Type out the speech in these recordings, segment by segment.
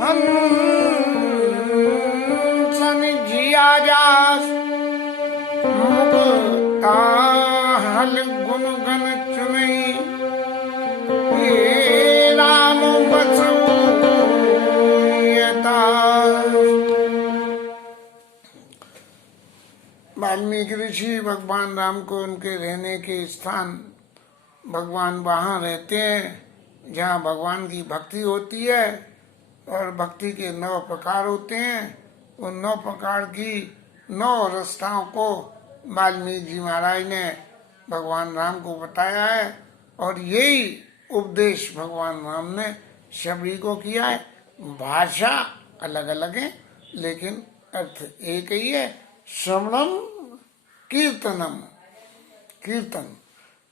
हंसन जिया जास मुक्ता हल गुण गण चुनई राम बसु वाल्मीकि ऋषि भगवान राम को उनके रहने के स्थान भगवान वहाँ रहते हैं जहाँ भगवान की भक्ति होती है और भक्ति के 9 प्रकार होते हैं। उन 9 प्रकार की 9 अवस्थाओं को वाल्मीकि जी महाराज ने भगवान राम को बताया है और यही उपदेश भगवान राम ने सभी को किया है। भाषा अलग अलग है लेकिन अर्थ एक ही है। श्रवणम कीर्तनम, कीर्तन,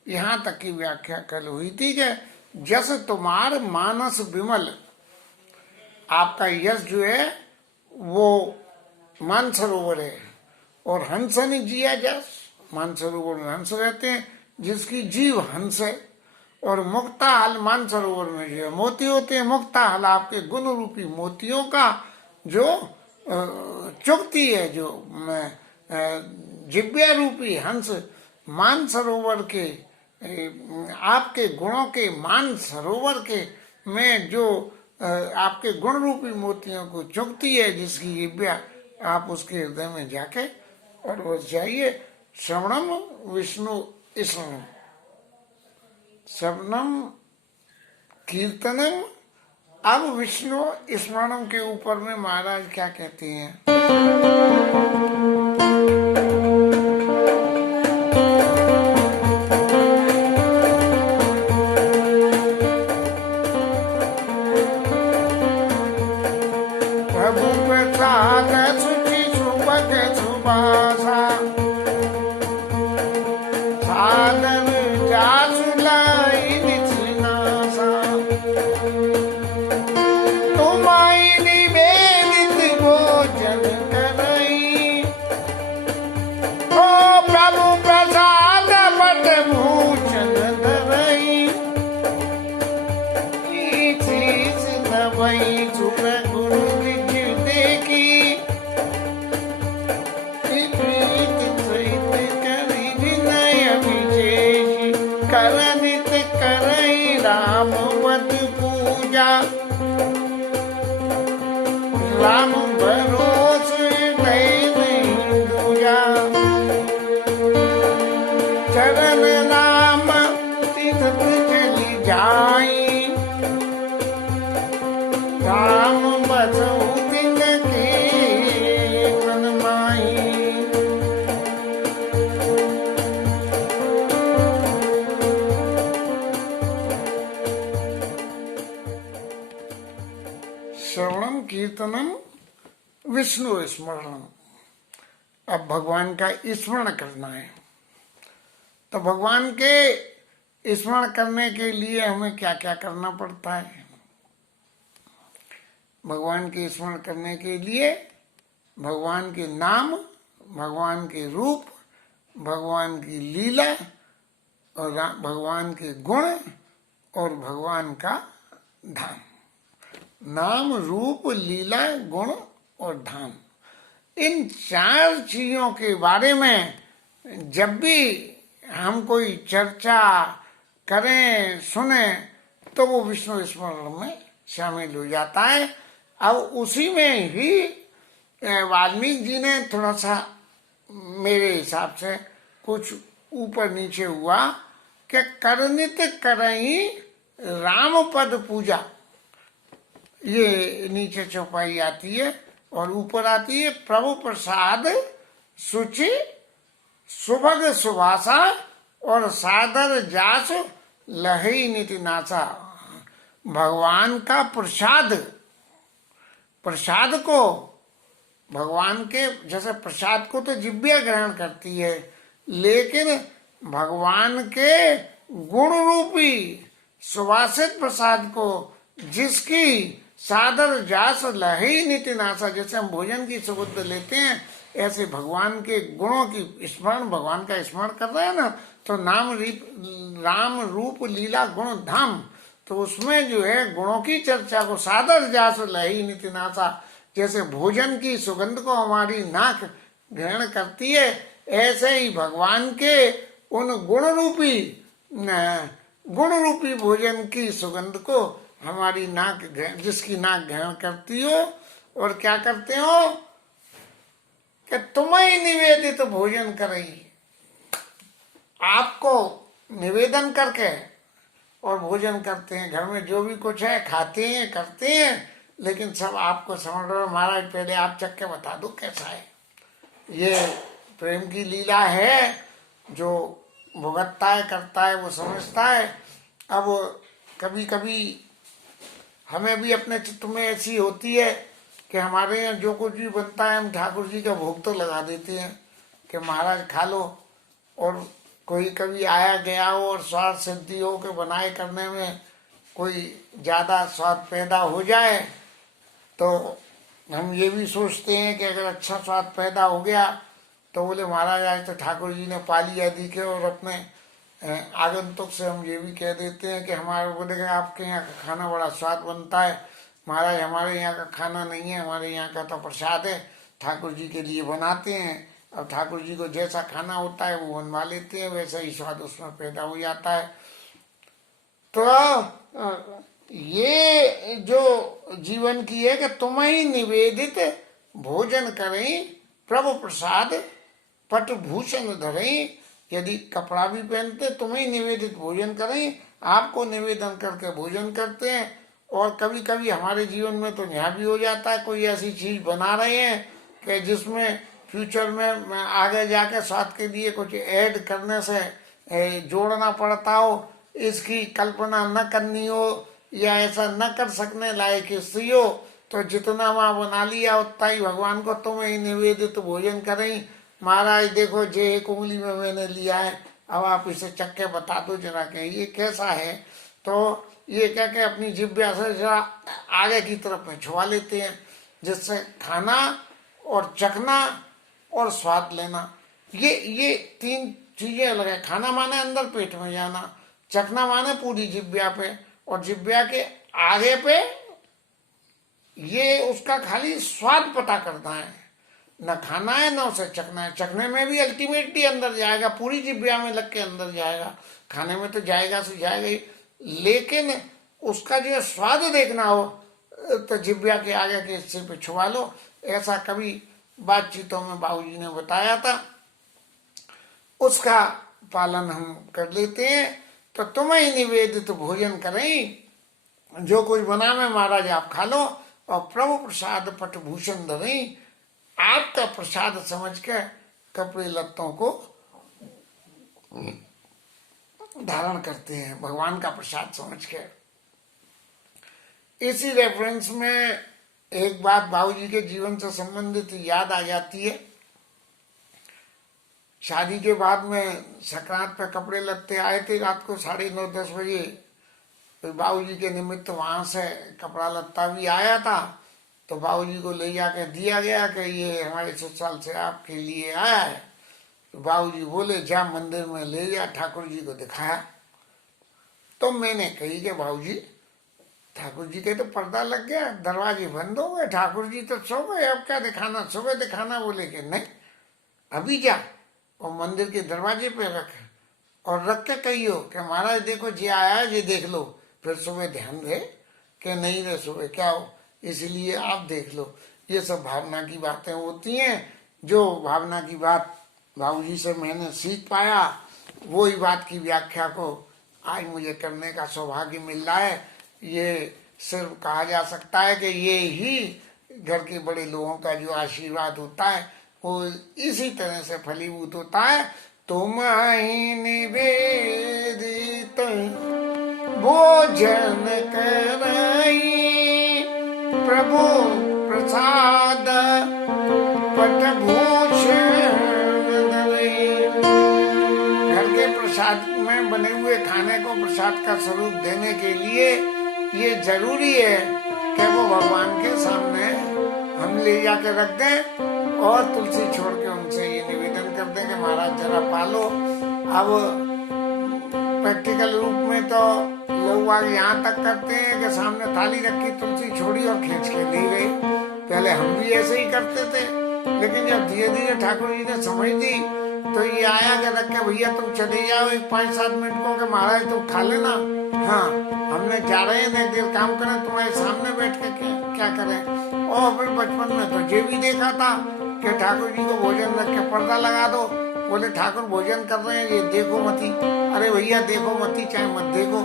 यहाँ तक की व्याख्या कल हुई थी कि जस तुम्हार मानस विमल, आपका यश जो है वो मानसरोवर है और हंसन जिया जस, मानसरोवर में हंस रहते हैं जिसकी जीव हंस है और मुक्ताहल मानसरोवर में जो मोती होते हैं, मुक्ताहल आपके गुण रूपी मोतियों का जो चुगती है, जो जिव्या रूपी हंस मानसरोवर के आपके गुणों के मान सरोवर के में जो आपके गुण रूपी मोतियों को चुगती है, जिसकी जिव्या, आप उसके हृदय में जाके और वो जाइए। श्रवणम विष्णु स्मरणम, श्रवणम कीर्तनम। अब विष्णु स्मरणम के ऊपर में महाराज क्या कहते हैं? राम भरोसे नहीं दूजा, चरण नाम तीर्थ चली जाई, राम बसहु दिन के मन माई। श्रवणम कीर्तनम विष्णु स्मरणम। अब भगवान का स्मरण करना है तो भगवान के स्मरण करने के लिए हमें क्या क्या करना पड़ता है? भगवान के स्मरण करने के लिए भगवान के नाम, भगवान के रूप, भगवान की लीला और भगवान के गुण और भगवान का धाम। नाम, रूप, लीला, गुण और धाम, इन 4 चीजों के बारे में जब भी हम कोई चर्चा करें, सुने, तो वो विष्णु स्मरण में शामिल हो जाता है। अब उसी में ही वाल्मीकि जी ने थोड़ा सा मेरे हिसाब से कुछ ऊपर नीचे हुआ कि करनित करई राम पद पूजा, ये नीचे चौपाई आती है और ऊपर आती है प्रभु प्रसाद सुचि सुभग सुभाषा और सादर जास लहई नीति नासा। भगवान का प्रसाद, प्रसाद को भगवान के, जैसे प्रसाद को तो जिव्या ग्रहण करती है, लेकिन भगवान के गुण रूपी सुवासित प्रसाद को जिसकी सादर जास लही नित्य नासा, जैसे हम भोजन की सुगंध लेते हैं ऐसे भगवान के गुणों की स्मरण, भगवान का स्मरण कर रहे हैं ना, तो नाम राम रूप लीला गुण धाम, तो उसमें जो है गुणों की चर्चा को सादर जास लही नितिनासा, जैसे भोजन की सुगंध को हमारी नाक ग्रहण करती है, ऐसे ही भगवान के उन गुण रूपी भोजन की सुगंध को हमारी नाक, जिसकी नाक ग्रहण करती हो, और क्या करते हो कि तुम्हें निवेदित भोजन करें, आपको निवेदन करके और भोजन करते हैं। घर में जो भी कुछ है खाते हैं, करते हैं, लेकिन सब आपको समझ रहे हो। महाराज पहले आप चख के बता दो कैसा है। ये प्रेम की लीला है, जो भुगतता है, करता है, वो समझता है। अब कभी कभी हमें भी अपने चित्त में ऐसी होती है कि हमारे यहाँ जो कुछ भी बनता है हम ठाकुर जी का भोग तो लगा देते हैं कि महाराज खा लो। और कोई कभी आया गया हो और स्वाद सिद्धि हो के बनाए करने में कोई ज़्यादा स्वाद पैदा हो जाए, तो हम ये भी सोचते हैं कि अगर अच्छा स्वाद पैदा हो गया तो बोले महाराज आज तो ठाकुर जी ने पा लिया दिखे। और अपने आगंतुक से हम ये भी कह देते हैं कि हमारे बोले आपके यहाँ का खाना बड़ा स्वाद बनता है। महाराज हमारे यहाँ का खाना नहीं है, हमारे यहाँ का तो प्रसाद है, ठाकुर जी के लिए बनाते हैं। और ठाकुर जी को जैसा खाना होता है वो बनवा लेते हैं, वैसा ही स्वाद उसमें पैदा हो जाता है। तो ये जो जीवन की है कि तुम ही निवेदित भोजन करें, प्रभु प्रसाद पट भूषण धरें। यदि कपड़ा भी पहनते तुम्हें निवेदित भोजन करें, आपको निवेदन करके भोजन करते हैं। और कभी कभी हमारे जीवन में तो यहाँ भी हो जाता है, कोई ऐसी चीज बना रहे हैं कि जिसमें फ्यूचर में आगे जाके स्वाद के लिए कुछ ऐड करने से जोड़ना पड़ता हो, इसकी कल्पना न करनी हो या ऐसा न कर सकने लायक स्त्री हो, तो जितना वहाँ बना लिया उतना ही भगवान को तुम्हें निवेदित भोजन करें। महाराज देखो जे एक उंगली में मैंने लिया है, अब आप इसे चख के बता दो जरा के ये कैसा है। तो ये क्या के अपनी जिह्वा से जरा आगे की तरफ में छुआ लेते हैं, जिससे खाना और चखना और स्वाद लेना, ये तीन चीजें अलग है। खाना माने अंदर पेट में जाना, चखना माने पूरी जिह्वा पे, और जिह्वा के आगे पे ये उसका खाली स्वाद पता करना है, न खाना है न उसे चखना है। चखने में भी अल्टीमेटली अंदर जाएगा, पूरी जिह्वा में लग के अंदर जाएगा, खाने में तो जाएगा से जाएगा ही, लेकिन उसका जो स्वाद देखना हो तो जिह्वा के आगे के हिस्से पे छुआ लो। ऐसा कभी बातचीतों में बाबूजी ने बताया था, उसका पालन हम कर लेते हैं। तो तुम्हें ही निवेदित भोजन करें, जो कुछ बना में महाराज आप खा लो, और प्रभु प्रसाद पट भूषण धरें, आपका प्रसाद समझ के कपड़े लत्तों को धारण करते हैं, भगवान का प्रसाद समझ के। इसी रेफरेंस में एक बात बाबूजी के जीवन से संबंधित याद आ जाती है। शादी के बाद में संक्रांत पे कपड़े लत्ते आए थे रात को 9:30-10 बजे, तो बाबूजी के निमित्त वहां से कपड़ा लत्ता भी आया था। तो बाबूजी को ले जाके दिया गया कि ये हमारे ससुराल से आपके लिए आया है। तो बाबूजी बोले जा मंदिर में ले जा, ठाकुर जी को दिखाया। तो मैंने कही कि बाबूजी ठाकुर जी के तो पर्दा लग गया, दरवाजे बंद हो गए, ठाकुर जी तो सो गए, अब क्या दिखाना, सुबह दिखाना। बोले कि नहीं अभी जा और मंदिर के दरवाजे पे रख, और रख के कहियो कि महाराज देखो जी आया है, ये देख लो, फिर सुबह ध्यान दे कि नहीं रे सुबह क्या हो, इसलिए आप देख लो। ये सब भावना की बातें होती हैं। जो भावना की बात बाबूजी से मैंने सीख पाया, वो ही बात की व्याख्या को आज मुझे करने का सौभाग्य मिल रहा है। ये सिर्फ कहा जा सकता है कि ये ही घर के बड़े लोगों का जो आशीर्वाद होता है वो इसी तरह से फलीभूत होता है। तुम ही निवेदित भोजन कराई, प्रभु प्रसाद पट भूषण धरे। घर के प्रसाद में बने हुए खाने को प्रसाद का स्वरूप देने के लिए ये जरूरी है कि वो भगवान के सामने हम ले जाके रख दें, और तुलसी छोड़ के उनसे ये निवेदन कर दें कि महाराज जरा पालो। अब प्रैक्टिकल रूप में तो लोग आगे यहाँ तक करते हैं कि सामने थाली रखी, तुलसी छोड़ी और खींच के ले गए। पहले हम भी ऐसे ही करते थे, लेकिन जब धीरे धीरे ठाकुर जी ने समझ दी तो ये आया कि रख के भैया तुम चले जाओ 5-7 मिनट को, कि महाराज तुम खा लेना, हाँ हमने जा रहे हैं देर काम करें, तुम्हारे सामने बैठ के क्या करें। और फिर बचपन में तो ये भी देखा था कि ठाकुर जी को भोजन रख के पर्दा लगा दो, बोले ठाकुर भोजन कर रहे हैं ये देखो मती। अरे भैया देखो मती, चाहे मत देखो,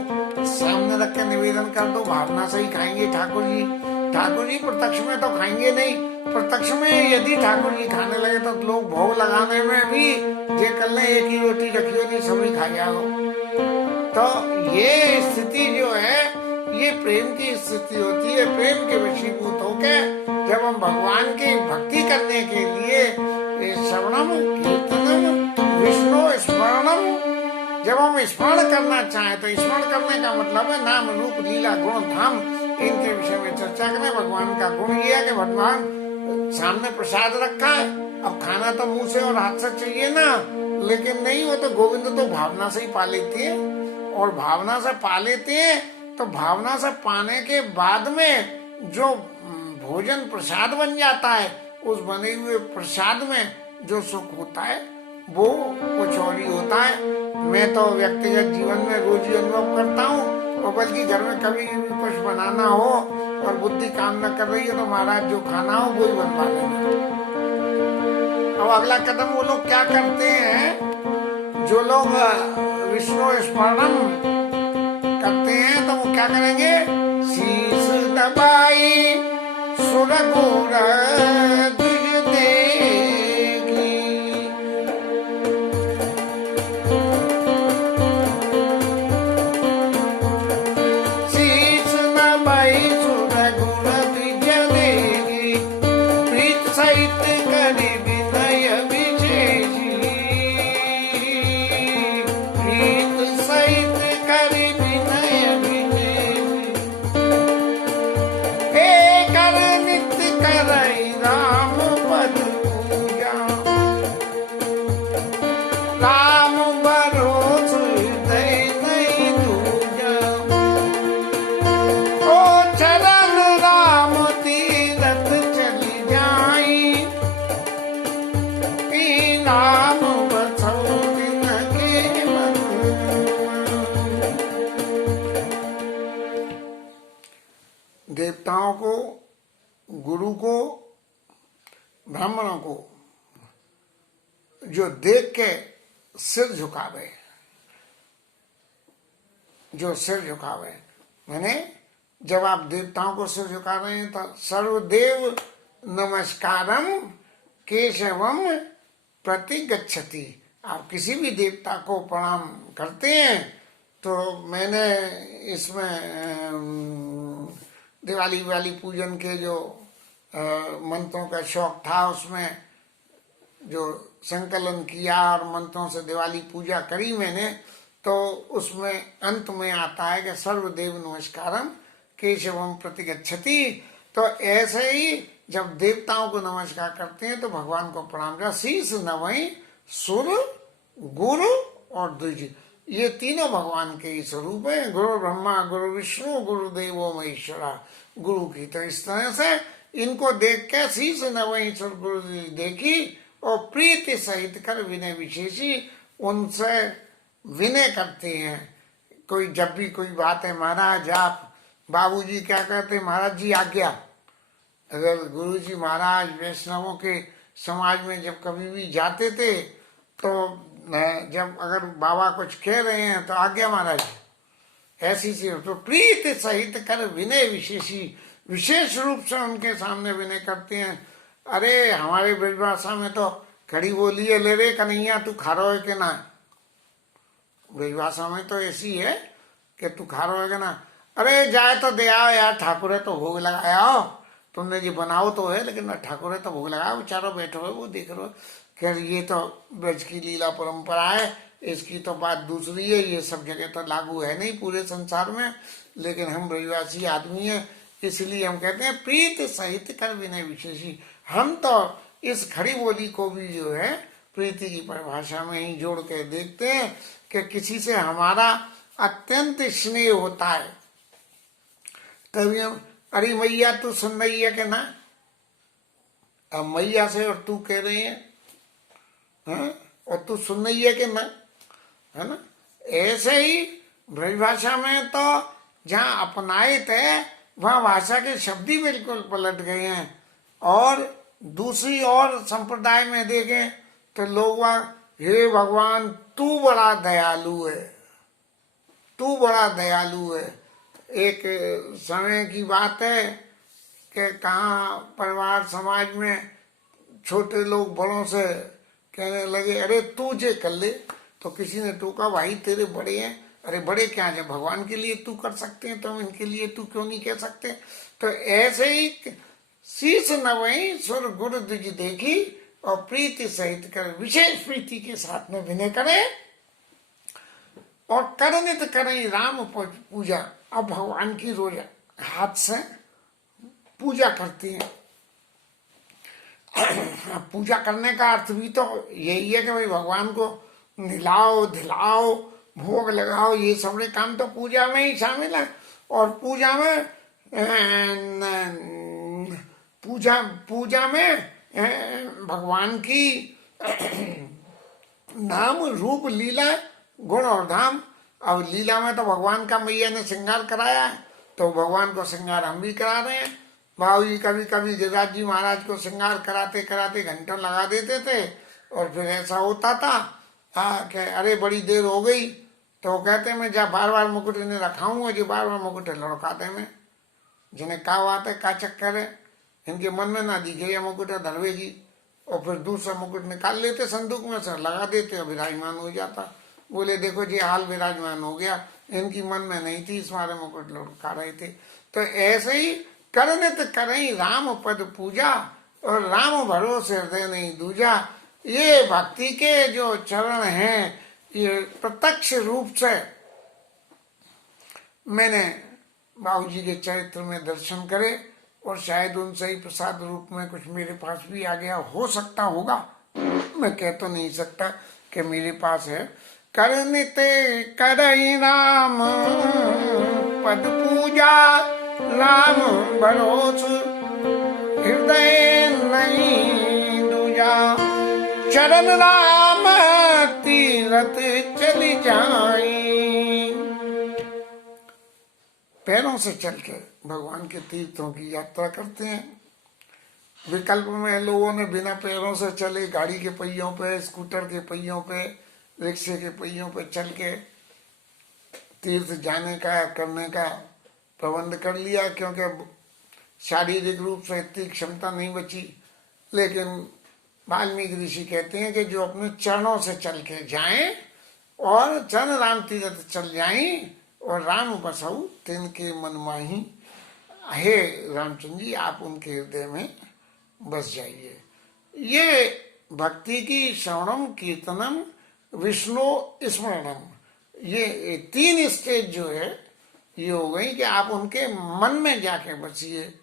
सामने रख के निवेदन कर दो, भावना से ही खाएंगे ठाकुर जी। ठाकुर जी प्रत्यक्ष में तो खाएंगे नहीं, प्रत्यक्ष में यदि ठाकुर जी खाने लगे तो लोग भोग लगाने में भी जे कल ने एक ही रोटी रखी होती सभी खा जाओ। तो ये स्थिति जो है ये प्रेम की स्थिति होती है। प्रेम के वशीभूत होकर जब हम भगवान की भक्ति करने के लिए श्रवणम कीर्तनम विष्णु स्मरणम, जब हम स्मरण करना चाहें तो स्मरण करने का मतलब है नाम रूप लीला गुण धाम इनके विषय में चर्चा करें। भगवान का गुण ये है कि भगवान सामने प्रसाद रखा है, अब खाना तो मुंह से और हाथ से चाहिए ना, लेकिन नहीं, वो तो गोविंद तो भावना से ही पा लेते हैं। और भावना से पा लेते हैं तो भावना से पाने के बाद में जो भोजन प्रसाद बन जाता है, उस बने हुए प्रसाद में जो सुख होता है वो कुछ और ही होता है। मैं तो व्यक्तिगत जीवन में रोज ही अनुभव करता हूँ, और बल्कि घर में कभी भी कुछ बनाना हो और बुद्धि काम न कर रही है तो महाराज जो खाना हो वो ही बनवा लेना। अब अगला कदम वो लोग क्या करते हैं, जो लोग विष्णु स्मरण करते हैं तो वो क्या करेंगे, शीश दबाई सुरगुर द्विज देगी, शीश दबाई सुरगुर द्विज देगी, प्रीत सहित करी विनय विशेषी, प्रीत सहित करी विनय विशेषी, हे कर नित्य करई राम पद पूजा, राम भरोस हृदय नहीं दूजा, ओ चरण राम तीरथ चली जाई, नाम बसौ दिन के मन। देवताओं को, गुरु को, ब्राह्मणों को जो देख के सिर झुकावे, जो सिर झुकावे, मैंने जब आप देवताओं को सिर झुका रहे हैं तो सर्वदेव नमस्कारम केशवम प्रतिगच्छति, आप किसी भी देवता को प्रणाम करते हैं। तो मैंने इसमें दिवाली वाली पूजन के जो मंत्रों का शौक था, उसमें जो संकलन किया और मंत्रों से दिवाली पूजा करी मैंने, तो उसमें अंत में आता है कि सर्वदेव नमस्कारम केशवम प्रतिगच्छति। तो ऐसे ही जब देवताओं को नमस्कार करते हैं तो भगवान को प्रणाम कर, शीश नवई सुर गुरु और द्विज, ये तीनों भगवान के ही स्वरूप है। गुरु ब्रह्मा गुरु विष्णु गुरुदेवो महेश्वरा, गुरु की तो इस तरह से इनको देख के शीश नवई सुर गुरु देखी और प्रीति सहित कर विनय विशेषी, उनसे विनय करते हैं। कोई जब भी कोई बात है, महाराज आप, बाबूजी क्या कहते हैं, महाराज जी आज्ञा। अगर गुरु जी महाराज वैष्णवों के समाज में जब कभी भी जाते थे तो जब अगर बाबा कुछ कह रहे हैं तो आज्ञा महाराज, ऐसी सी। तो प्रीत सहित कर विनय विशेषी, विशेष रूप से उनके सामने विनय करते हैं। अरे हमारे ब्रजभाषा में तो खड़ी बोली है, ले रे कन्हैया तू खारो है कि ना, ब्रजभाषा में तो ऐसी है कि तू खारो है कि ना। अरे जाए तो दे आओ यार, ठाकुर है तो भोग लगाया हो, तुमने जी बनाओ तो है, लेकिन ठाकुर है तो भोग लगाओ, बेचारो बैठो है वो देख रहे हो। खैर ये तो ब्रज की लीला परंपरा है, इसकी तो बात दूसरी है, ये सब जगह तो लागू है नहीं पूरे संसार में, लेकिन हम ब्रजवासी आदमी हैं इसलिए हम कहते हैं प्रीत सहित कर विनय विशेषी। हम तो इस खड़ी बोली को भी जो है प्रीति की परिभाषा में ही जोड़ के देखते हैं कि किसी से हमारा अत्यंत स्नेह होता है। तभी हम, अरे मैया तू सुन रही है कि ना? अब मैया से और तू कह रही है, हाँ? और तू सुन रही है कि ना, है ना? ऐसे ही ब्रजभाषा में तो जहाँ अपनाए थे वहाँ भाषा के शब्द ही बिल्कुल पलट गए हैं। और दूसरी और संप्रदाय में देखें तो लोग हे भगवान तू बड़ा दयालु है, तू बड़ा दयालु है। एक समय की बात है कि कहाँ परिवार समाज में छोटे लोग बड़ों से कहने लगे अरे तू जे कर ले, तो किसी ने टोका भाई तेरे बड़े हैं, अरे बड़े क्या है, भगवान के लिए तू कर सकते हैं तो इनके लिए तू क्यों नहीं कह सकते। तो ऐसे ही शीश नवई सुर गुरु द्विज देखी और प्रीति सहित कर, विशेष प्रीति के साथ में विनय करे और करनित करें राम पूजा। अब भगवान की रोज हाथ से पूजा करती हैं। पूजा करने का अर्थ भी तो यही है कि भाई भगवान को निलाओ धिलाओ भोग लगाओ, ये सारे काम तो पूजा में ही शामिल है। और पूजा में भगवान की नाम रूप लीला गुण और धाम। अब लीला में तो भगवान का मैया ने श्रृंगार कराया है, तो भगवान को श्रृंगार हम भी करा रहे हैं। बाबू जी कभी कभी गिरिराज जी महाराज को श्रृंगार कराते कराते घंटों लगा देते थे। और फिर ऐसा होता था कि अरे बड़ी देर हो गई, तो वो कहते मैं जा बार बार मुकुट इन्हें रखाऊंगा, जो बार बार मुकुट लड़काते में, जिन्हें का बात है का चक्कर है, इनके मन में ना दिखे या मुकुट धरवेगी। और फिर दूसरा मुकुट निकाल लेते संदूक में से, लगा देते और विराजमान हो जाता। बोले देखो जी हाल विराजमान हो गया, इनकी मन में नहीं थी, इस मारे मुकुट लड़का रहे थे। तो ऐसे ही करनित करें राम पद पूजा और राम भरोसे हृदय नहीं दूजा। ये भक्ति के जो चरण हैं, ये प्रत्यक्ष रूप से मैंने बाबूजी के चरित्र में दर्शन करे और शायद उनसे ही प्रसाद रूप में कुछ मेरे पास भी आ गया हो सकता होगा, मैं कह तो नहीं सकता कि मेरे पास है। करनित करई राम पद पूजा राम भरोस हृदय नहीं दूजा। चरण राम तीरथ चली जाई। पैरों से चल के भगवान के तीर्थों की यात्रा करते हैं। विकल्प में लोगों ने बिना पैरों से चले गाड़ी के पहियों पे, स्कूटर के पहियों पे, रिक्शे के पहियों पे चल के तीर्थ जाने का करने का प्रबंध कर लिया, क्योंकि शारीरिक रूप से इतनी क्षमता नहीं बची। लेकिन वाल्मीकि ऋषि कहते हैं कि जो अपने चरणों से चल के जाएं और चरण राम तीर्थ चल जाएं और राम बसऊ तिनके मन माही। हे रामचंद्र जी आप उनके हृदय में बस जाइए। ये भक्ति की श्रवणम कीर्तनम विष्णु स्मरणम, ये 3 स्टेज जो है ये हो गई कि आप उनके मन में जाके बसिए।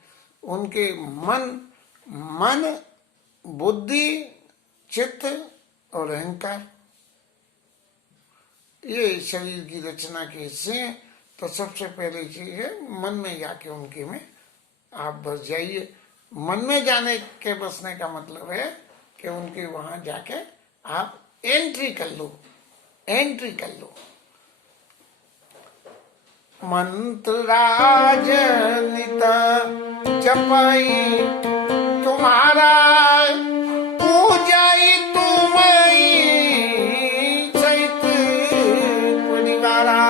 उनके मन बुद्धि चित्त और अहंकार, ये शरीर की रचना के हिस्से हैं। तो सबसे पहली चीज है मन में जाके उनके में आप बस जाइए। मन में जाने के बसने का मतलब है कि उनके वहां जाके आप एंट्री कर लो। मंत्र राजनित जपई तुम्हारा पूजाई तुम्हारी सहित परिवारा।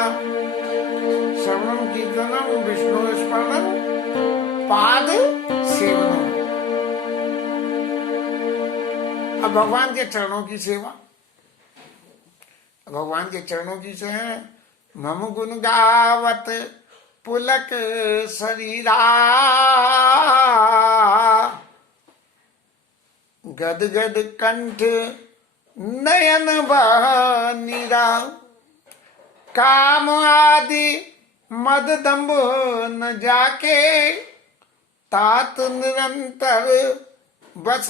श्रवणम कीर्तनम विष्णु स्मरणम पाद सेवनम। अब भगवान के चरणों की सेवा, भगवान के चरणों की से है मम गुण गावत पुलक शरीरा। गद गद कंठ नयन बनीरा। काम आदि मद दम्भ न जाके तात निरंतर बस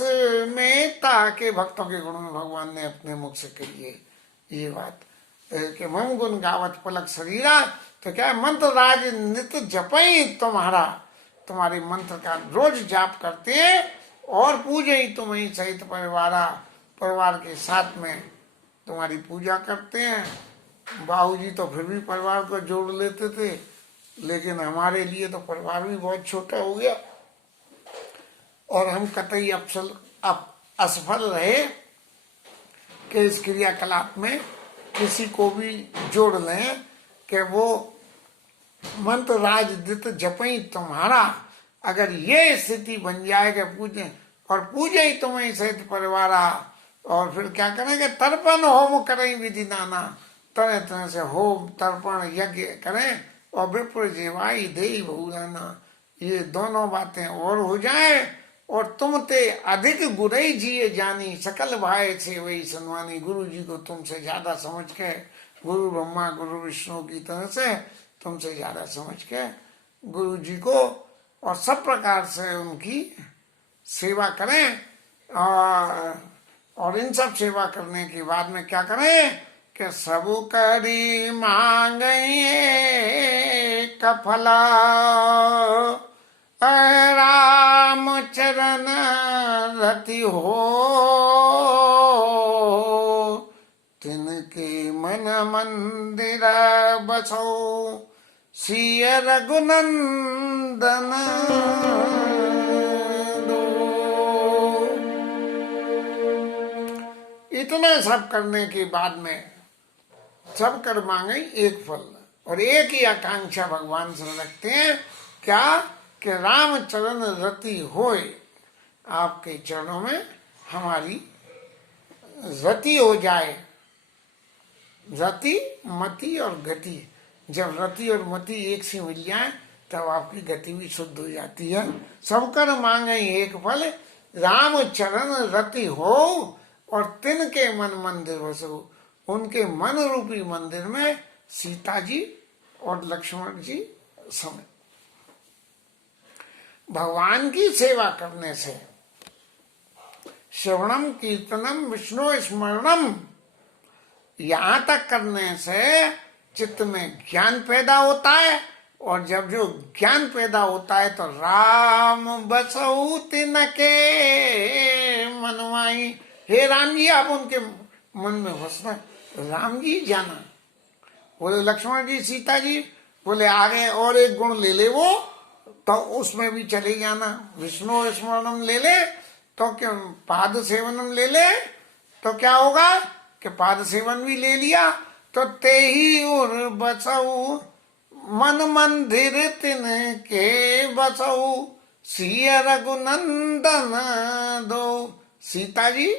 में ताके। भक्तों के गुणों में भगवान ने अपने मुख से कही है ये बात। कि मम गुण गावत पलक शरीरा, तो क्या है, मंत्र राज नित्य जपई तुम्हारा, तुम्हारे मंत्र का रोज जाप करते हैं और पूजे ही तुम्हें सहित परिवार के साथ में तुम्हारी पूजा करते हैं। बाबूजी तो फिर भी परिवार को जोड़ लेते थे, लेकिन हमारे लिए तो परिवार भी बहुत छोटा हो गया और हम कतई असफल रहे कि इस क्रियाकलाप में किसी को भी जोड़ लें कि वो मंत्र राज दित जपई तुम्हारा। अगर ये स्थिति बन जाए कि पूजे ही तुम्हें सहित परिवारा, और फिर क्या करेंगे, तर्पण होम करें विधि नाना, तरह तरह से होम तर्पण यज्ञ करें और विप्र जीवाई देई बहुराना, ये दोनों बातें और हो जाए और तुम ते अधिक गुरई जिए जानी, सकल भाई से वही सनवानी। गुरु जी को तुमसे ज्यादा समझ के, गुरु ब्रह्मा गुरु विष्णु की तरह से तुमसे ज्यादा समझ के गुरु जी को और सब प्रकार से उनकी सेवा करें। और इन सब सेवा करने के बाद में क्या करें कि सब करी मांगे कफला, राम चरण रति हो, तिनके मन मंदिर बसो, सिय रघुनंदन दो। इतने सब करने के बाद में सब कर मांगे एक फल, और एक ही आकांक्षा भगवान से रखते हैं, क्या कि राम चरण रति होए, आपके चरणों में हमारी रति हो जाए। रति, मति और गति, जब रति और मति एक से मिल जाए तब आपकी गति भी शुद्ध हो जाती है। सब कर मांगे एक फल, राम चरण रति हो, और तिनके मन मंदिर बसो, उनके मन रूपी मंदिर में सीता जी और लक्ष्मण जी समय। भगवान की सेवा करने से, श्रवणम कीर्तनम विष्णु स्मरणम, यहां तक करने से चित्त में ज्ञान पैदा होता है, और जब जो ज्ञान पैदा होता है तो राम बसऊ तिनके मनवाई। हे राम जी, आप उनके मन में बसना, राम जी जाना। बोले लक्ष्मण जी, सीता जी, बोले आगे और एक गुण ले ले वो, तो उसमें भी चले जाना। विष्णु स्मरणम ले ले तो क्या, पाद सेवनम ले ले तो क्या होगा कि पाद सेवन भी ले लिया तो ते ही उर बसऊ, मन मंदिर तिन के बसऊ, सिय रघुनंदन दो। सीता जी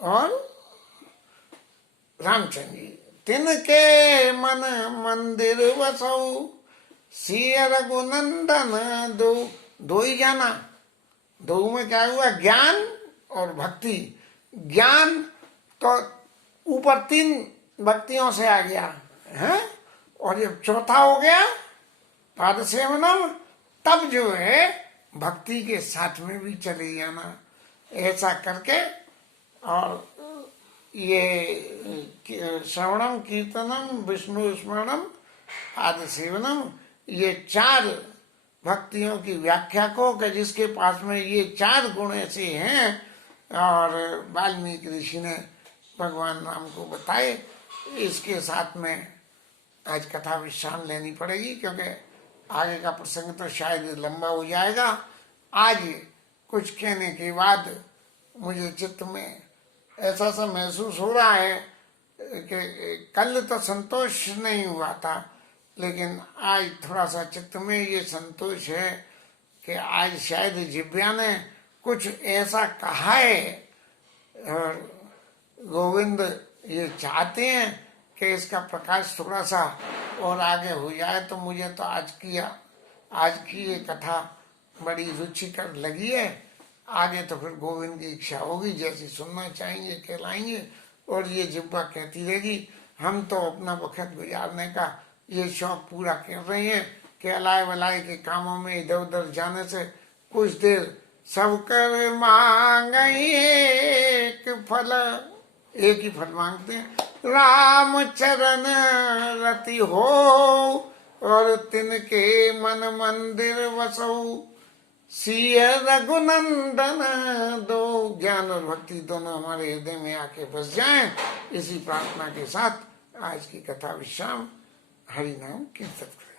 और रामचंद्र जी, तिनके मन मंदिर बसऊ, सिय रघुनंदन दो। दो ही जाना, दो में क्या हुआ, ज्ञान और भक्ति। ज्ञान तो ऊपर तीन भक्तियों से आ गया है, और जब चौथा हो गया पाद सेवनम, तब जो है भक्ति के साथ में भी चले जाना। ऐसा करके, और ये श्रवणम कीर्तनम विष्णु स्मरणम पाद सेवनम, ये चार भक्तियों की व्याख्या को कि जिसके पास में ये चार गुण ऐसे हैं, और वाल्मीकि ऋषि ने भगवान राम को बताए। इसके साथ में आज कथा विश्राम लेनी पड़ेगी, क्योंकि आगे का प्रसंग तो शायद लंबा हो जाएगा। आज कुछ कहने के बाद मुझे चित्त में ऐसा सा महसूस हो रहा है कि कल तो संतोष नहीं हुआ था, लेकिन आज थोड़ा सा चित्त में ये संतोष है कि आज शायद जिव्या ने कुछ ऐसा कहा है, और गोविंद ये चाहते हैं कि इसका प्रकाश थोड़ा सा और आगे हो जाए। तो मुझे तो आज की ये कथा बड़ी रुचिकर लगी है। आगे तो फिर गोविंद की इच्छा होगी, जैसी सुनना चाहेंगे कहलाएंगे, और ये जिब्बा कहती रहेगी। हम तो अपना वक्त गुजारने का ये शौक पूरा कर रहे हैं कि अलाय वलाय के कामों में इधर उधर जाने से कुछ देर सब कर मांगे एक फल, एक ही फल मांगते हैं, राम चरण रति हो और तिनके मन मंदिर बसौ सिय रघुनंदन दो। ज्ञान और भक्ति दोनों हमारे हृदय में आके बस जाएं, इसी प्रार्थना के साथ आज की कथा विश्राम। हरि नाम कीर्तन करें।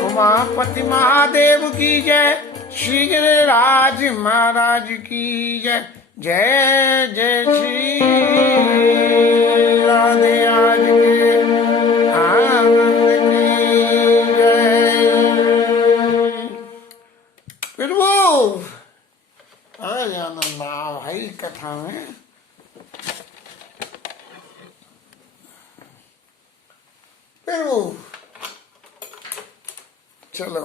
उमापति महादेव की जय, श्री गिरिराज महाराज की जय। जय जय श्री राधे आज के आनंद की जय। फिर वो आज आनंद आ भाई कथा में। फिर वो चलो